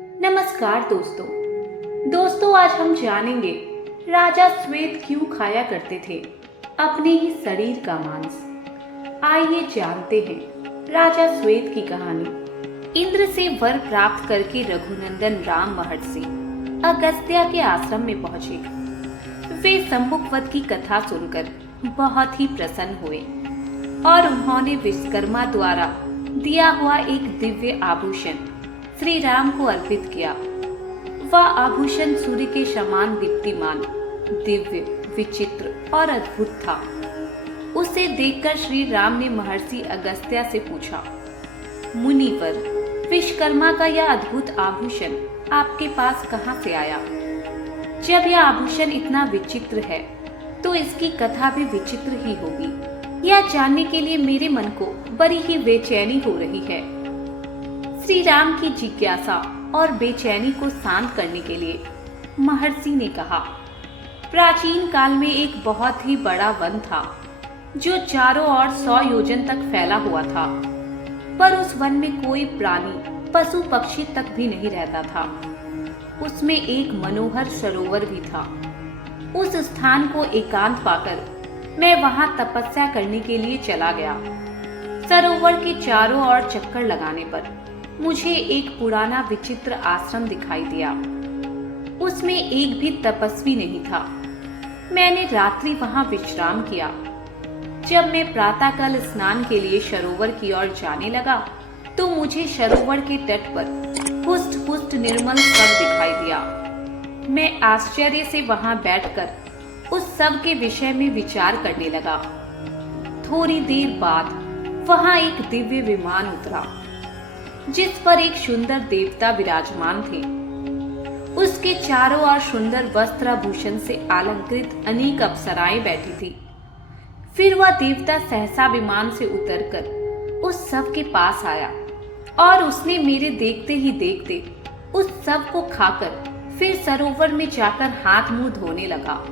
नमस्कार दोस्तों आज हम जानेंगे राजा श्वेत क्यों खाया करते थे अपने ही शरीर का मांस। आइए जानते हैं राजा श्वेत की कहानी। इंद्र से वर प्राप्त करके रघुनंदन राम महर्षि अगस्त्य के आश्रम में पहुंचे। वे सम्मुखवत की कथा सुनकर बहुत ही प्रसन्न हुए और उन्होंने विश्वकर्मा द्वारा दिया हुआ एक दिव्य आभूषण श्री राम को अर्पित किया। वह आभूषण सूर्य के समान दीप्तिमान, दिव्य, विचित्र और अद्भुत था। उसे देखकर श्री राम ने महर्षि अगस्त्य से पूछा, मुनिवर, विश्वकर्मा का यह अद्भुत आभूषण आपके पास कहाँ से आया? जब यह आभूषण इतना विचित्र है तो इसकी कथा भी विचित्र ही होगी। यह जानने के लिए मेरे मन को बड़ी ही बेचैनी हो रही है। श्री राम की जिज्ञासा और बेचैनी को शांत करने के लिए महर्षि ने कहा, प्राचीन काल में एक बहुत ही बड़ा वन था जो चारों ओर 100 योजन तक फैला हुआ था, पर उस वन में कोई प्राणी, पशु पक्षी तक भी नहीं रहता था। उसमें एक मनोहर सरोवर भी था। उस स्थान को एकांत पाकर मैं वहां तपस्या करने के लिए चला गया। सरोवर के चारों ओर चक्कर लगाने पर मुझे एक पुराना विचित्र आश्रम दिखाई दिया। उसमें एक भी तपस्वी नहीं था। मैंने रात्रि वहां विश्राम किया। जब मैं प्रातःकाल स्नान के लिए सरोवर की ओर जाने लगा तो मुझे सरोवर के तट पर पुष्ट पुष्ट निर्मल स्वर्ग दिखाई दिया। मैं आश्चर्य से वहां बैठकर उस सब के विषय में विचार करने लगा। थोड़ी देर बाद वहां एक दिव्य विमान उतरा जिस पर एक सुंदर देवता विराजमान थे। उसके चारों ओर सुंदर वस्त्राभूषण से अलंकृत अनेक अप्सराएं बैठी थी। फिर वह देवता सहसा विमान से उतरकर उस सब के पास आया और उसने मेरे देखते ही देखते उस सब को खाकर फिर सरोवर में जाकर हाथ मुंह धोने लगा।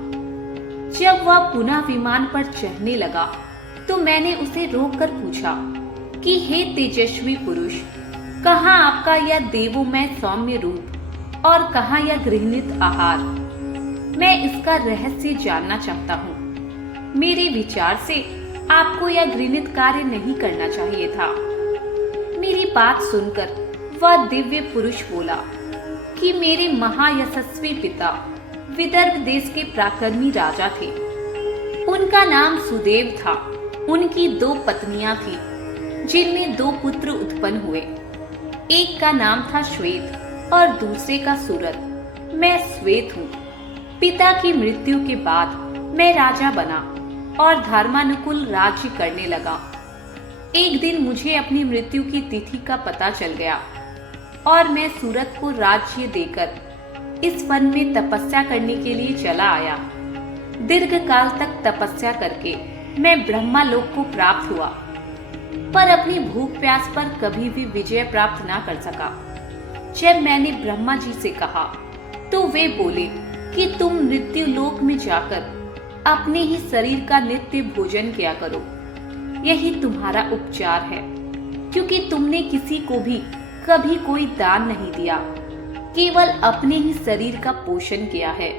जब वह पुनः विमान पर चढ़ने लगा तो मैंने उसे रोककर पूछा कि हे तेजस्वी पुरुष, कहाँ आपका यह देवोमय सौम्य रूप और कहाँ यह गृहीत आहार? मैं इसका रहस्य जानना चाहता हूँ। मेरे विचार से आपको यह घृणित कार्य नहीं करना चाहिए था। मेरी बात सुनकर वह दिव्य पुरुष बोला कि मेरे महायशस्वी पिता विदर्भ देश के पराक्रमी राजा थे। उनका नाम सुदेव था। उनकी 2 पत्नियां थी जिनमें 2 पुत्र उत्पन्न हुए। एक का नाम था श्वेत और दूसरे का सूरत। मैं श्वेत हूँ। पिता की मृत्यु के बाद मैं राजा बना और धर्मानुकूल राज्य करने लगा। एक दिन मुझे अपनी मृत्यु की तिथि का पता चल गया और मैं सूरत को राज्य देकर इस वन में तपस्या करने के लिए चला आया। दीर्घ काल तक तपस्या करके मैं ब्रह्मालोक को प्राप्त हुआ, पर अपनी भूख प्यास पर कभी भी विजय प्राप्त ना कर सका। जब मैंने ब्रह्मा जी से कहा तो वे बोले कि तुम मृत्यु लोक में जाकर अपने ही शरीर का नित्य भोजन किया करो। यही तुम्हारा उपचार है, क्योंकि तुमने किसी को भी कभी कोई दान नहीं दिया, केवल अपने ही शरीर का पोषण किया है।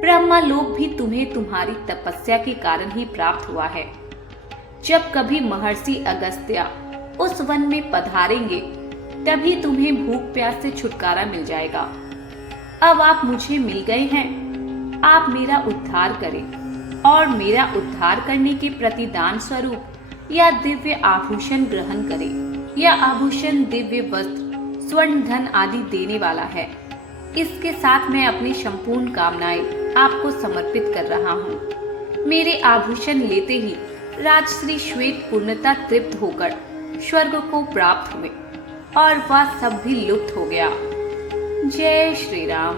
ब्रह्मा लोक भी तुम्हें तुम्हारी तपस्या के कारण ही प्राप्त हुआ है। जब कभी महर्षि अगस्त्य उस वन में पधारेंगे तभी तुम्हें भूख प्यास से छुटकारा मिल जाएगा। अब आप मुझे मिल गए हैं, आप मेरा उद्धार करें और मेरा उद्धार करने के प्रतिदान स्वरूप यह दिव्य आभूषण ग्रहण करें। यह आभूषण दिव्य वस्त्र, स्वर्ण, धन आदि देने वाला है। इसके साथ मैं अपनी संपूर्ण कामनाएं आपको समर्पित कर रहा हूँ। मेरे आभूषण लेते ही राजश्री श्वेत पूर्णतः तृप्त होकर स्वर्ग को प्राप्त हुए और वह सब भी लुप्त हो गया। जय श्री राम।